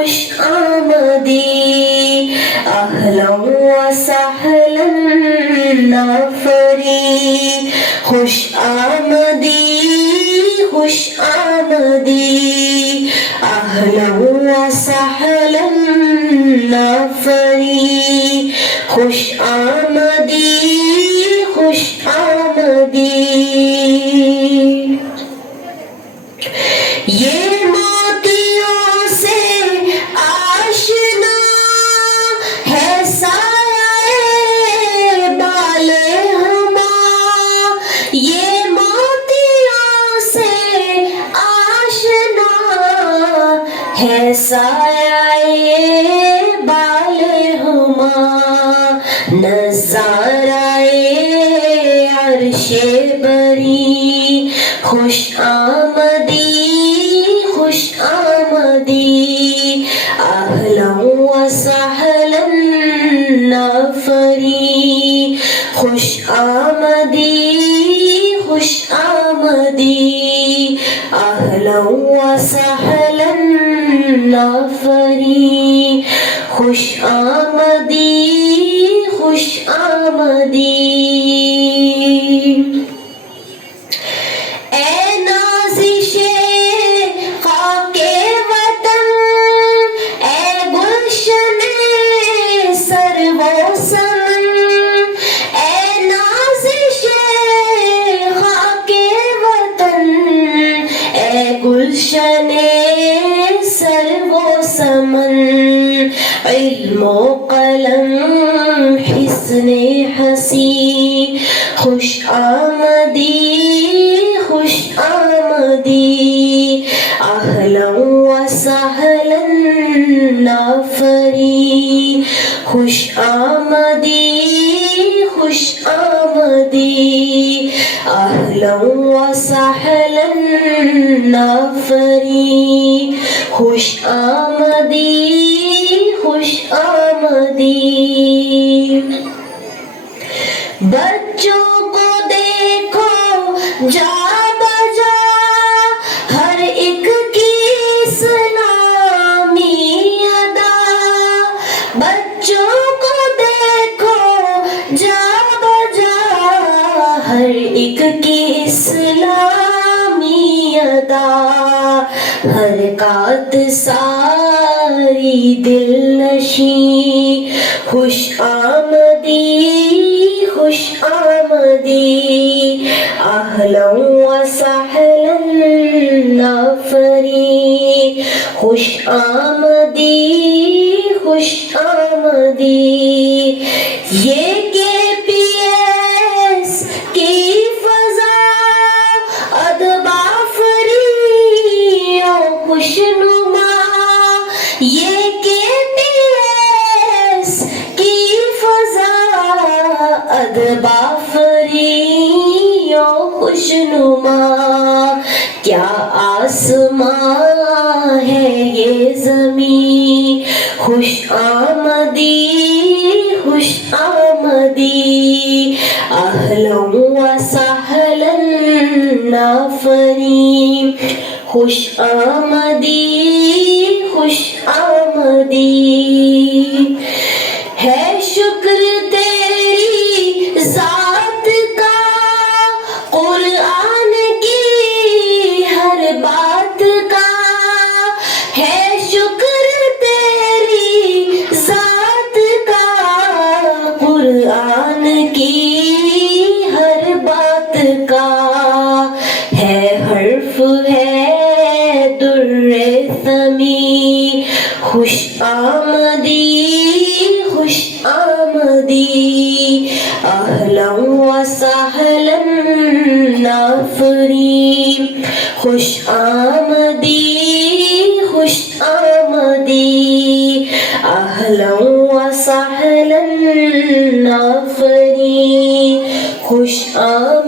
خوش آمدی اہلا و سہلا نافری خوش آمدی خوش آمدی اہلا و سہلا نافری خوش آمدی خوش آمدی یہ موتیوں سے آشنا ہے سایہ بال ہما یہ موتیوں سے آشنا ہے سایہ بال ہما نظارہ عرش بری خوش آمدی خوش آمدی اہلا و سہلا نافری خوش آمدی خوش آمدی اہلا و سہلا نافری خوش آمدی خوش آمدی گلشن سرو و سمن علم و قلم حسن حسین خوش آمدی خوش آمدی اہلا و سہلا نافری خوش آمدی خوش آمدی اہلا و سہلا نافری خوش آمدی خوش آمدی بچوں کو دیکھو جا بجا ہر ایک کی اسلامی ادا بچوں کو دیکھو جا بجا ہر ایک کی اسلامی ادا حرکات ساری دل نشیں خوش آمدی خوش آمدی اہلا و سہلا نافری خوش آمدی خوش آمدی یہ KPS کی فضا ادب آفری خوشنما یہ KPS کی فضا ادب آفری خوشنما کیا آسمان ہے یہ زمین خوش آمدی خوش آمدی اہلا و سہلا نافری خوش آمدی خوش آمدی ہے شکر تیری ذات کا قرآن کی ہر بات کا ہے شکر تیری ذات کا قرآن کی ہر بات کا ہے حرف ہے در ثمی خوش آمدی خوش آمدی اہلا و سہلا نافری خوش آمدی خوش آمدی اہلا و سہلا نافری خوش آمدی